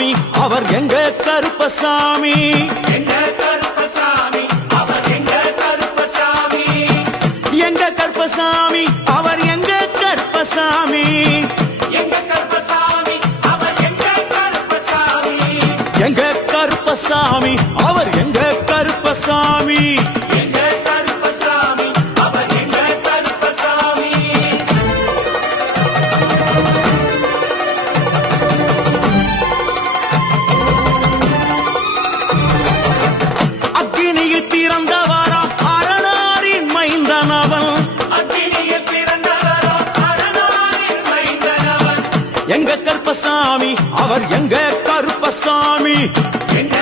கருப்பசாமி அவர் எங்க கருப்பசாமி எங்க கருப்பசாமி அவர் எங்க கருப்பசாமி எங்க கருப்பசாமி அவர் எங்க கருப்பசாமி எங்க கருப்பசாமி அவர் எங்க கருப்பசாமி எங்க கருப்பசாமி அவர் எங்க கருப்பசாமி எங்க கருப்பசாமி அவர் எங்க கருப்பசாமி அக்கினியில் பிறந்தவராம் அரணாரின் மைந்தனவன் அக்கினியில் பிறந்தவரோ அரணாரின் மைந்தனவன் எங்க கருப்பசாமி அவர் எங்க கருப்பசாமி எங்க